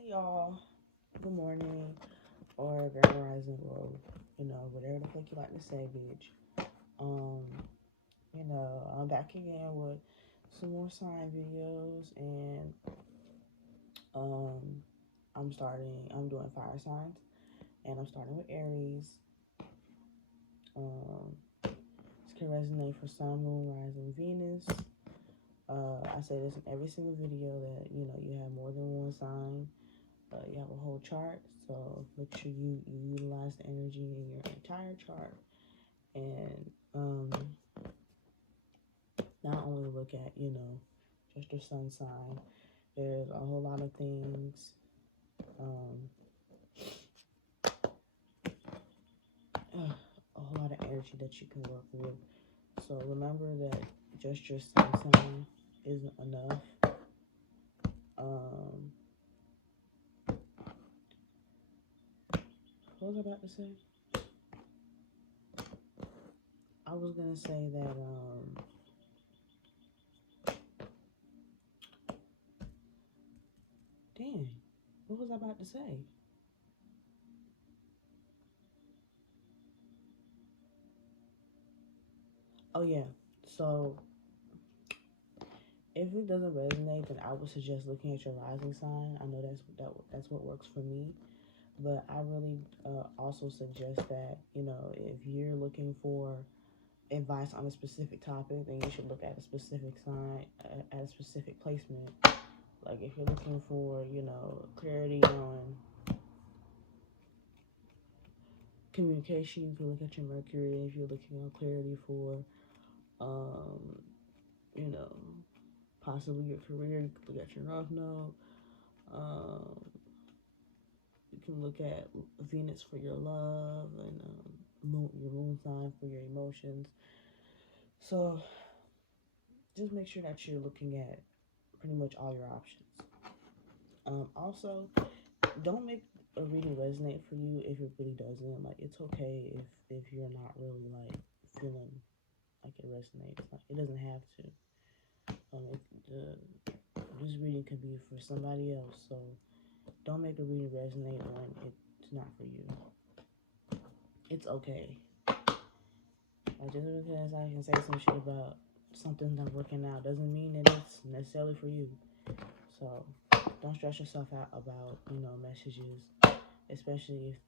Hey y'all, good morning, or grand rising, or whatever the fuck you like to say, bitch. Um, I'm back again with some more sign videos, and um, I'm doing fire signs, and I'm starting with Aries. Um, this can resonate for Sun, Moon, Rising, Venus. I say this in every single video that you have more than one sign. You have a whole chart, so make sure you utilize the energy in your entire chart, and not only look at just your sun sign. There's a whole lot of things, a whole lot of energy that you can work with. So remember that just your sun sign isn't enough. What was I about to say? I was gonna say that dang, what was I about to say? Oh yeah, so if it doesn't resonate, then I would suggest looking at your rising sign. I know that's what works for me, but I really also suggest that if you're looking for advice on a specific topic, then you should look at a specific sign, at a specific placement. Like if you're looking for clarity on communication, you can look at your Mercury. If you're looking on clarity for um, you know possibly your career, you can look at your North Node. Um, you can look at Venus for your love, and your moon sign for your emotions. So just make sure that you're looking at pretty much all your options. Also, don't make a reading resonate for you if it really doesn't. Like, it's okay if you're not really like feeling like it resonates. Like, it doesn't have to. This reading could be for somebody else. So don't make a reading resonate when it's not for you. It's okay. Like, just because I can say some shit about something not working out doesn't mean that it's necessarily for you. So don't stress yourself out about messages, especially if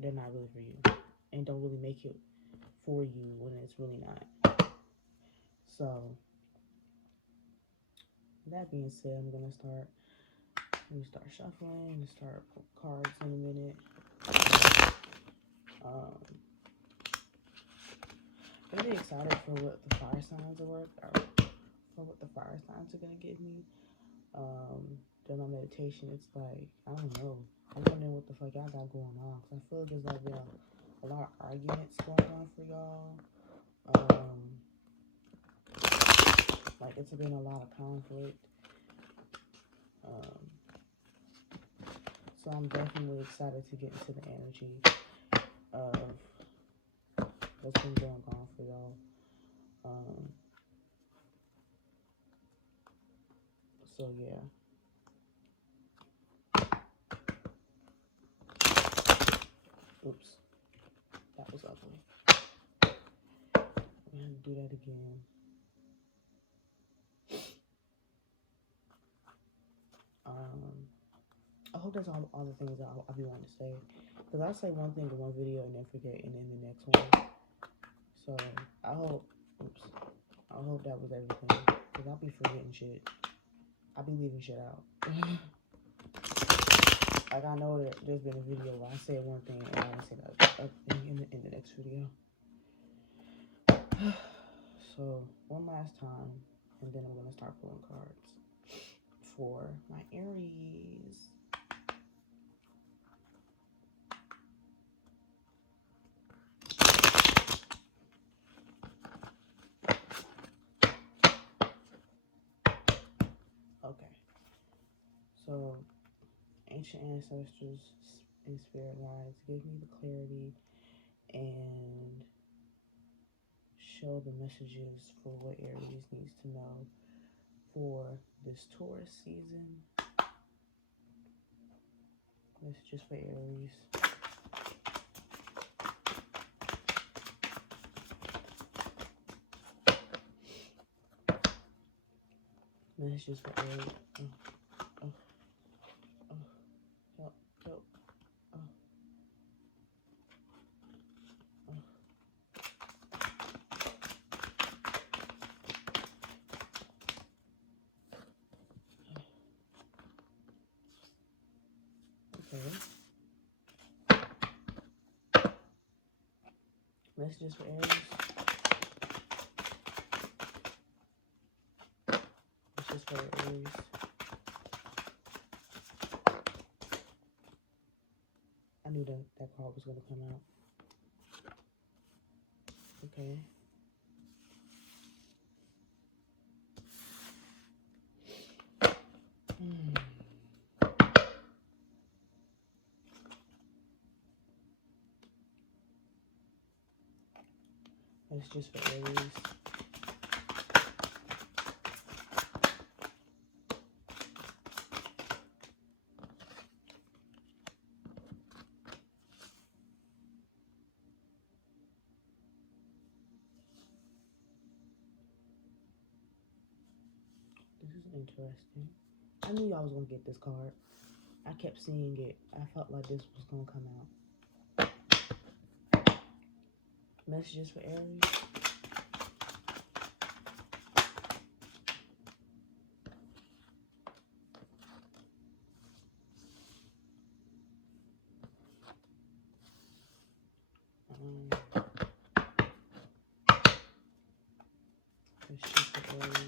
they're not really for you, and don't really make it for you when it's really not. So that being said, I'm gonna start shuffling and start cards in a minute. Really excited for what the fire signs are gonna give me. During my meditation, it's like, I don't know. I'm wondering what the fuck y'all got going on. Cause I feel like there's like been a lot of arguments going on for y'all. Like it's been a lot of conflict. So I'm definitely excited to get into the energy of what's been going on for y'all. So yeah. Oops. That was ugly. I'm gonna do that again. I hope that's all the things that I'll be wanting to say. Because I say one thing in one video and then forget and then the next one. So I hope that was everything. Because I'll be forgetting shit. I'll be leaving shit out. Like, I know that there's been a video where I said one thing and I want to say that in the next video. So one last time, and then I'm going to start pulling cards for my Aries. Okay. So, ancient ancestors and spirit guides, give me the clarity and show the messages for what Aries needs to know for this Taurus season. Messages for Aries. Messages for Aries. Help, help. Okay. Messages for Aries. Messages for Aries. I knew that card was going to come out. Okay. Messages for Aries. This is interesting. I knew y'all was going to get this card. I kept seeing it. I felt like this was going to come out. Messages for Aries. Messages for Aries.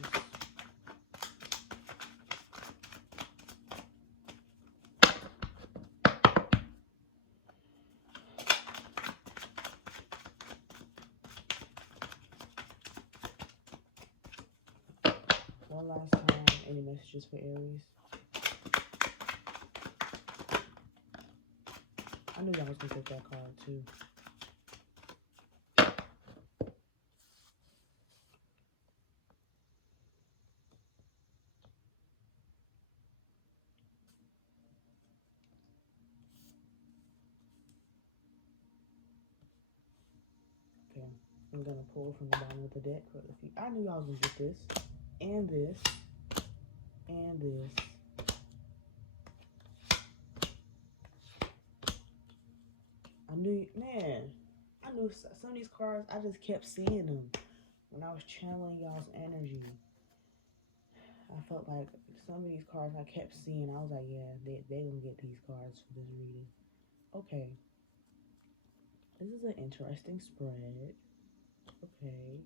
One last time, any messages for Aries? I knew y'all was going to get that card too. Okay, I'm going to pull from the bottom of the deck. I knew y'all was going to get this, and this, and this. I knew some of these cards, I just kept seeing them when I was channeling y'all's energy. I felt like some of these cards I kept seeing. I was like, yeah, they gonna get these cards for this reading. Okay. This is an interesting spread. Okay.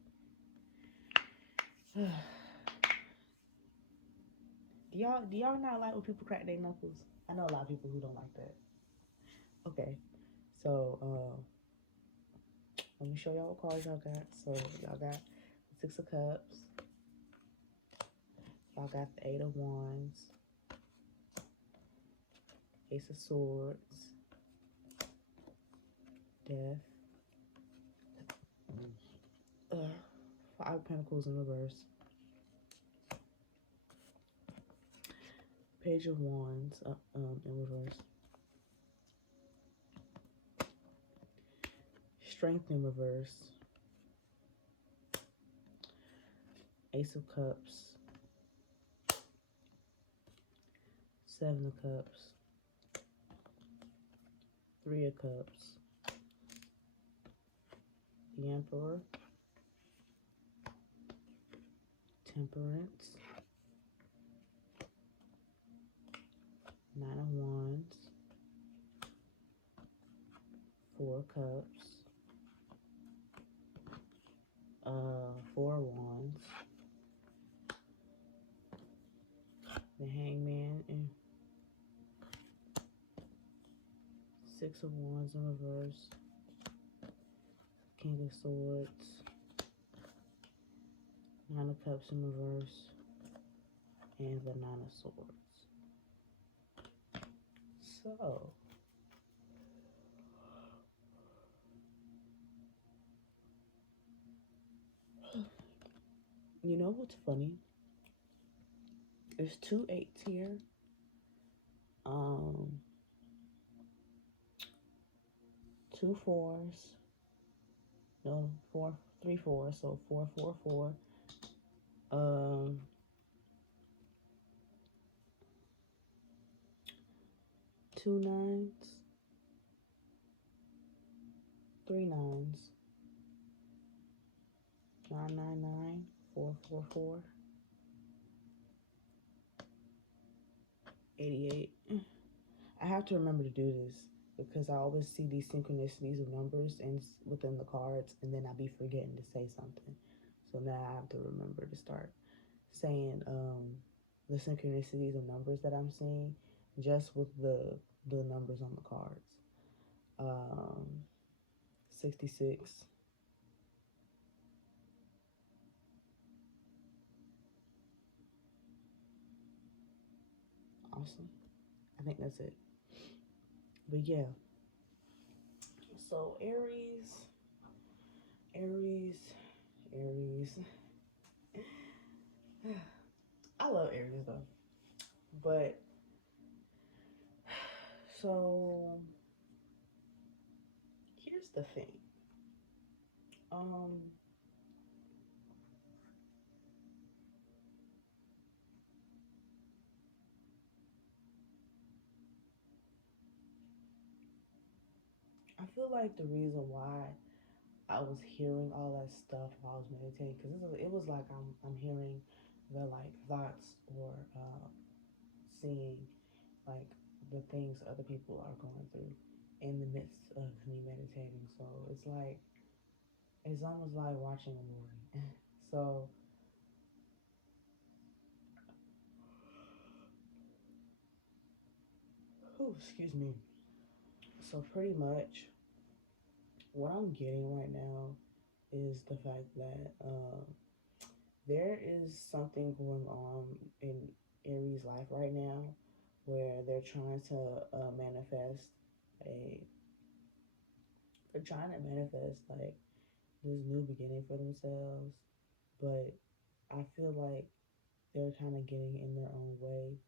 Do y'all not like when people crack their knuckles? I know a lot of people who don't like that. Okay. So, let me show y'all what cards y'all got. So, y'all got Six of Cups. Y'all got the Eight of Wands. Ace of Swords. Death. Five of Pentacles in reverse. Page of Wands in reverse. Strength in reverse. Ace of Cups. Seven of Cups. Three of Cups. The Emperor. Temperance. Nine of Wands. Four of Cups. Four of Wands. The Hangman and Six of Wands in reverse. King of Swords. Nine of Cups in reverse. And the Nine of Swords. So, you know what's funny? There's two eights here. two fours, no, four, three fours, so 444. Um, two nines, three nines, 999, 444, 88. I have to remember to do this because I always see these synchronicities of numbers and within the cards, and then I be forgetting to say something. So now I have to remember to start saying the synchronicities of numbers that I'm seeing, just with the numbers on the cards. Um, 66. Awesome. I think that's it. But yeah. So Aries, Aries, Aries. I love Aries though. But so here's the thing. Um, I feel like the reason why I was hearing all that stuff while I was meditating, because it was like I'm hearing the like thoughts or seeing like the things other people are going through in the midst of me meditating. So it's almost like watching a movie. So, excuse me. So pretty much what I'm getting right now is the fact that there is something going on in Aries' life right now where a they're trying to manifest like this new beginning for themselves, but I feel like they're kind of getting in their own way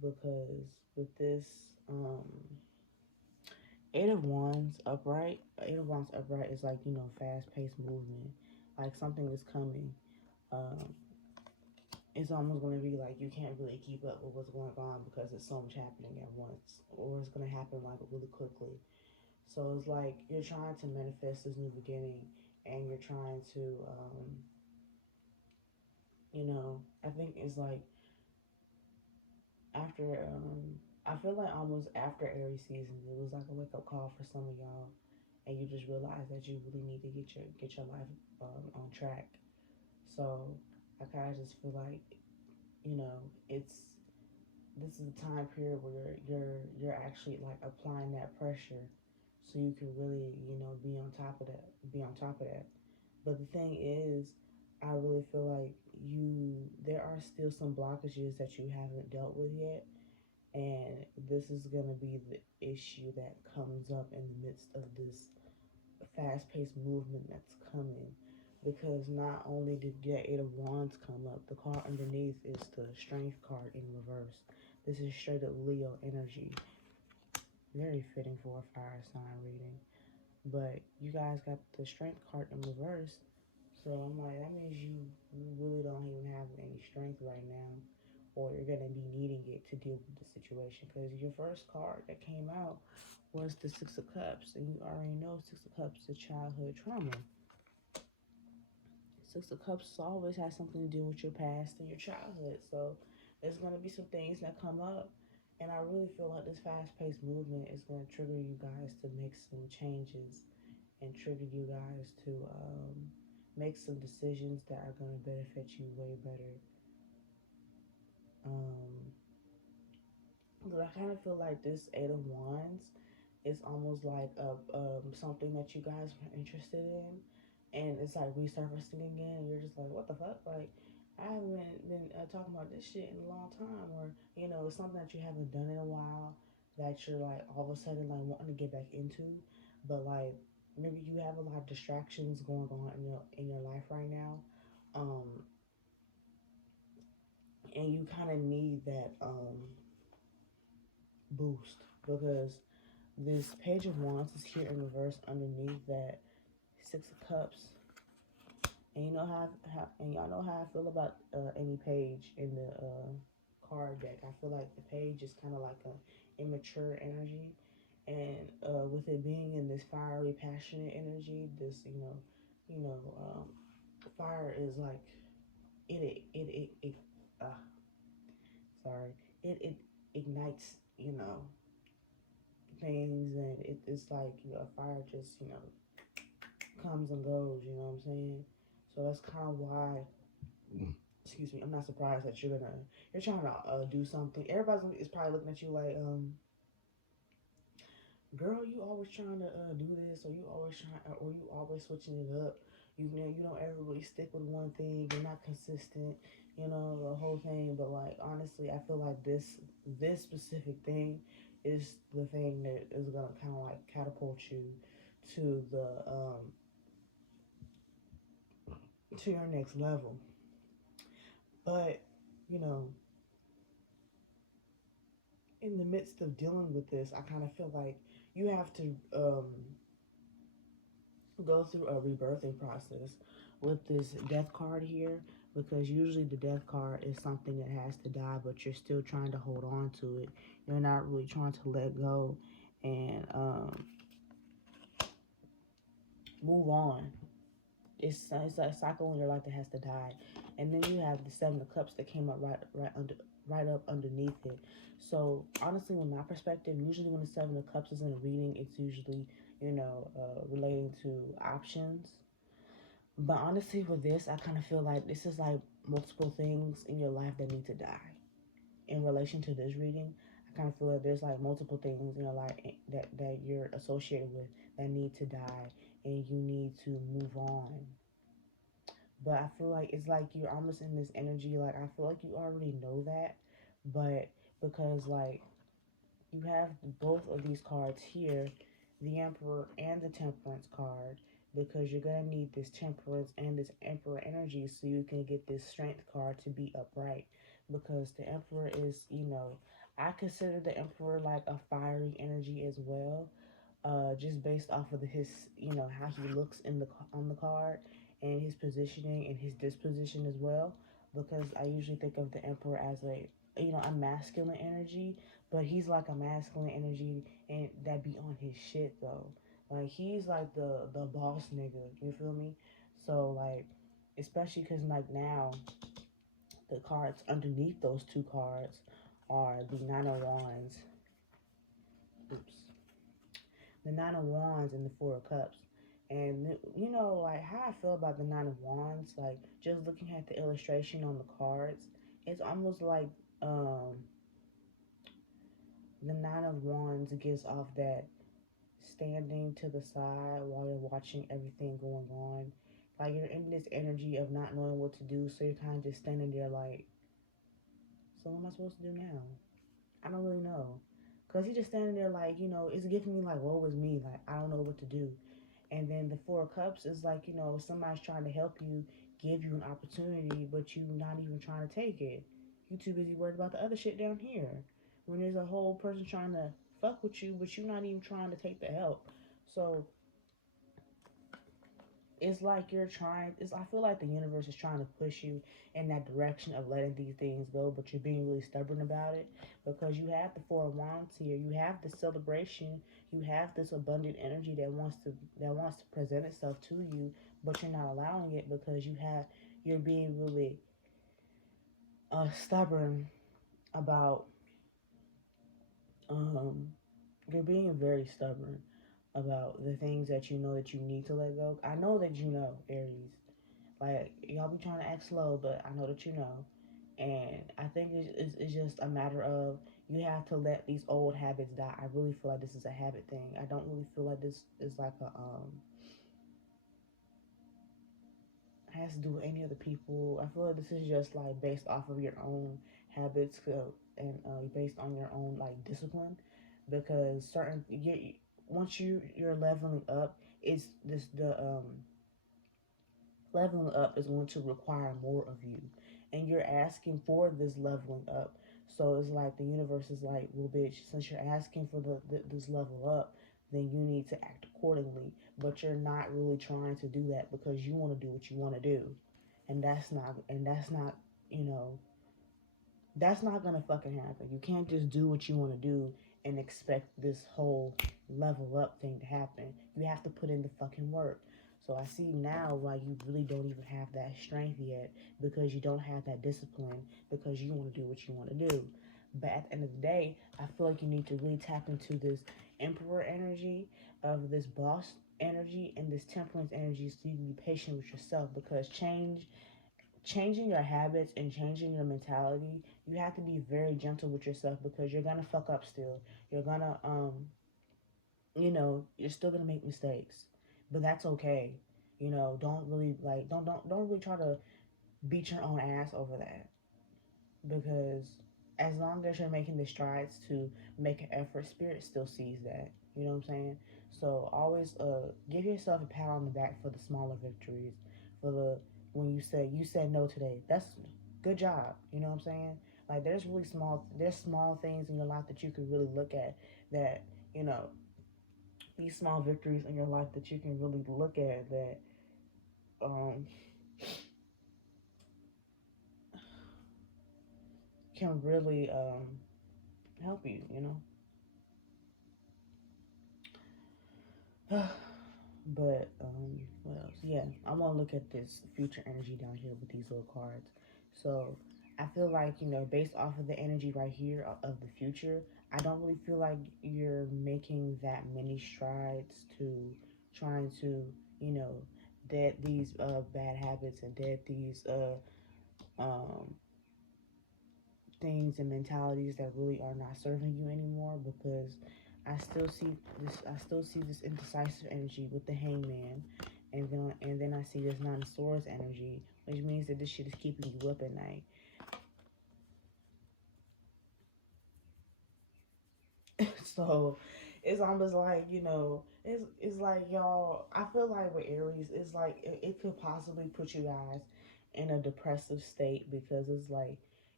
because with this eight of wands upright is like, fast-paced movement, like something is coming. um, it's almost going to be like you can't really keep up with what's going on because it's so much happening at once, or it's going to happen like really quickly. So it's like you're trying to manifest this new beginning, and you're trying to, I think it's like after, I feel like almost after Aries season, it was like a wake up call for some of y'all, and you just realize that you really need to get your life on track. So I kind of just feel like, it's this is a time period where you're actually like applying that pressure so you can really, be on top of that. But the thing is, I really feel like there are still some blockages that you haven't dealt with yet, and this is going to be the issue that comes up in the midst of this fast-paced movement that's coming. Because not only did the Eight of Wands come up, the card underneath is the Strength card in reverse. This is straight up Leo energy. Very fitting for a fire sign reading. But you guys got the Strength card in reverse. So I'm like, that means you really don't even have any strength right now, or you're going to be needing it to deal with the situation. Because your first card that came out was the Six of Cups, and you already know Six of Cups is childhood trauma. Six of Cups always has something to do with your past and your childhood. So there's going to be some things that come up. And I really feel like this fast paced movement is going to trigger you guys to make some changes and trigger you guys to make some decisions that are going to benefit you way better. Um, but I kind of feel like this Eight of Wands is almost like something that you guys were interested in, and it's like resurfacing again, and you're just like, what the fuck? Like, I haven't been talking about this shit in a long time, or it's something that you haven't done in a while that you're like all of a sudden like wanting to get back into, but like maybe you have a lot of distractions going on in your life right now, um, and you kind of need that boost because This Page of Wands is here in reverse underneath that Six of Cups. And you know how and y'all know how I feel about any page in the card deck. I feel like the page is kind of like a immature energy, and with it being in this fiery, passionate energy, this you know, fire is like it uh, sorry, it ignites things, and it's like fire just comes and goes. You know what I'm saying? So that's kind of why. Excuse me. I'm not surprised that you're trying to do something. Everybody is probably looking at you like, girl, you always trying to do this, or you always trying, or you always switching it up. You don't ever really stick with one thing. You're not consistent. The whole thing. But like honestly, I feel like this specific thing is the thing that is gonna kind of like catapult you to the to your next level. But you know, in the midst of dealing with this, I kind of feel like you have to go through a rebirthing process with this death card here, because usually the death card is something that has to die, but you're still trying to hold on to it. You're not really trying to let go and move on. It's a cycle in your life that has to die, and then you have the Seven of Cups that came up right up underneath it. So honestly, from my perspective, usually when the Seven of Cups is in a reading, it's usually relating to options. But honestly, with this, I kind of feel like this is like multiple things in your life that need to die. In relation to this reading, I kind of feel like there's like multiple things in your life that you're associated with that need to die, and you need to move on. But I feel like it's like you're almost in this energy. Like I feel like you already know that, but because like you have both of these cards here, the Emperor and the Temperance card, because you're gonna need this Temperance and this Emperor energy so you can get this Strength card to be upright. Because the Emperor is, I consider the Emperor like a fiery energy as well, just based off of his, how he looks in the on the card, and his positioning and his disposition as well. Because I usually think of the Emperor as a masculine energy, but he's like a masculine energy, and that be on his shit though. Like he's like the boss nigga. You feel me? So like, especially because like now the cards underneath those two cards are the Nine of Wands. Oops. The Nine of Wands and the Four of Cups. And like how I feel about the Nine of Wands, like just looking at the illustration on the cards, it's almost like the Nine of Wands gives off that standing to the side while you're watching everything going on. Like you're in this energy of not knowing what to do, so you're kind of just standing there like, so what am I supposed to do now? I don't really know. Because he's just standing there like, it's giving me like, woe is me. Like, I don't know what to do. And then the Four of Cups is like, somebody's trying to help you, give you an opportunity, but you not even trying to take it. You too busy worried about the other shit down here. When there's a whole person trying to fuck with you, but you're not even trying to take the help. So it's like I feel like the universe is trying to push you in that direction of letting these things go, but you're being really stubborn about it, because you have the Four of Wands here. You have the celebration. You have this abundant energy that wants to present itself to you, but you're not allowing it because you're being really stubborn about um you're being very stubborn about the things that you know that you need to let go. I know that Aries. Like, y'all be trying to act slow, but I know that you know. And I think it's just a matter of you have to let these old habits die. I really feel like this is a habit thing. I don't really feel like this is like has to do with any other people. I feel like this is just like based off of your own habits, and based on your own like discipline, because once you're leveling up, it's this the leveling up is going to require more of you, and you're asking for this leveling up. So it's like the universe is like, well, bitch, since you're asking for this level up, then you need to act accordingly. But you're not really trying to do that because you want to do what you want to do, and that's not, you know, that's not gonna fucking happen. You can't just do what you want to do and expect this whole level up thing to happen. You have to put in the fucking work. So I see now why you really don't even have that strength yet, because you don't have that discipline, because you want to do what you want to do. But at the end of the day, I feel like you need to really tap into this emperor energy, of this boss energy, and this temperance energy, so you can be patient with yourself, because changing your habits and changing your mentality, you have to be very gentle with yourself, because you're gonna fuck up still. You're gonna you're still gonna make mistakes. But that's okay. Don't really don't really try to beat your own ass over that, because as long as you're making the strides to make an effort, spirit still sees that. You know what I'm saying? So always give yourself a pat on the back for the smaller victories, for the when you said no today. That's good job. You know what I'm saying? Like there's small things in your life that you could really look at, that you know these small victories in your life that you can really look at, that um can really help you. But what else? Yeah, I want to look at this future energy down here with these little cards. So I feel like, based off of the energy right here of the future, I don't really feel like you're making that many strides to trying to, you know, dead these bad habits, and dead these um things and mentalities that really are not serving you anymore, because I still see this indecisive energy with the hangman, and then I see this nine of swords energy, which means that this shit is keeping you up at night. So it's almost like, it's like, y'all, I feel like with Aries, it's like it could possibly put you guys in a depressive state, because it's like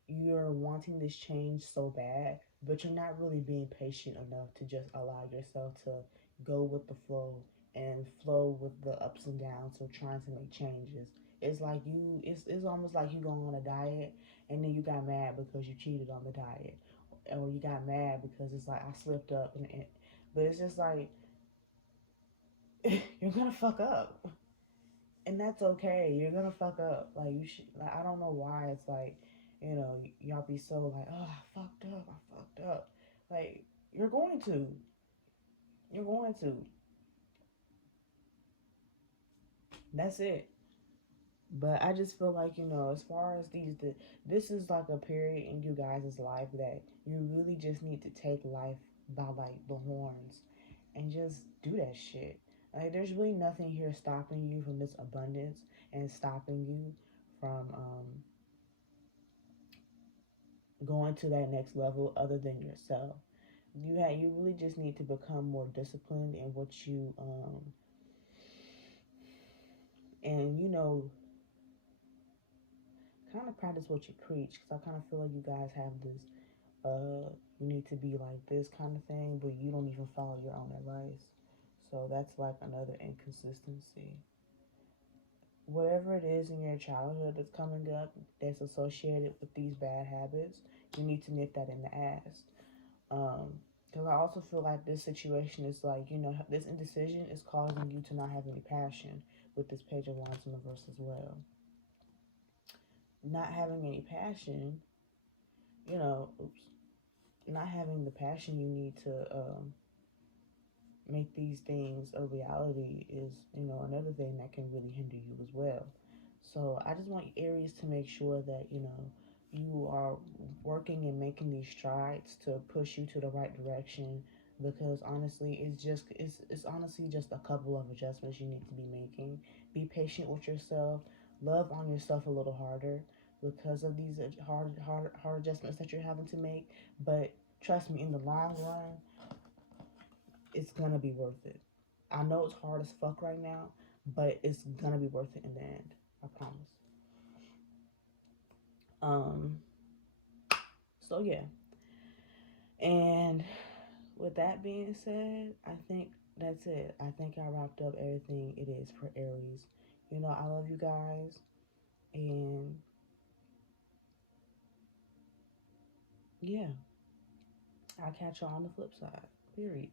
you're wanting this change so bad, but you're not really being patient enough to just allow yourself to go with the flow, and flow with the ups and downs of trying to make changes. It's almost like you going on a diet, and then you got mad because you cheated on the diet, or you got mad because it's like I slipped up, but it's just like you're gonna fuck up, and that's okay. You're gonna fuck up. Like you should. Like, I don't know why it's like, y'all be so like, oh, I fucked up. I fucked up. Like you're going to. You're going to. That's it. But I just feel like, as far as this is like a period in you guys' life that you really just need to take life by like the horns, and just do that shit. Like there's really nothing here stopping you from this abundance, and stopping you from going to that next level other than yourself. You really just need to become more disciplined in what you and kind of practice what you preach, because I kind of feel like you guys have this you need to be like this kind of thing, but you don't even follow your own advice. So that's like another inconsistency. Whatever it is in your childhood that's coming up that's associated with these bad habits, you need to nip that in the ass. Because I also feel like this situation is like, this indecision is causing you to not have any passion with this Page of Wands in reverse as well. Not having any passion, oops, not having the passion you need to make these things a reality is, another thing that can really hinder you as well. So I just want Aries to make sure that, you are working and making these strides to push you to the right direction, because honestly, it's honestly just a couple of adjustments you need to be making. Be patient with yourself, love on yourself a little harder, because of these hard adjustments that you're having to make. But trust me, in the long run, it's gonna be worth it. I know it's hard as fuck right now, but it's gonna be worth it in the end. I promise. Um, So yeah. And with that being said, I think that's it. I think I wrapped up everything it is for Aries. You know, I love you guys. And yeah, I'll catch y'all on the flip side. Period.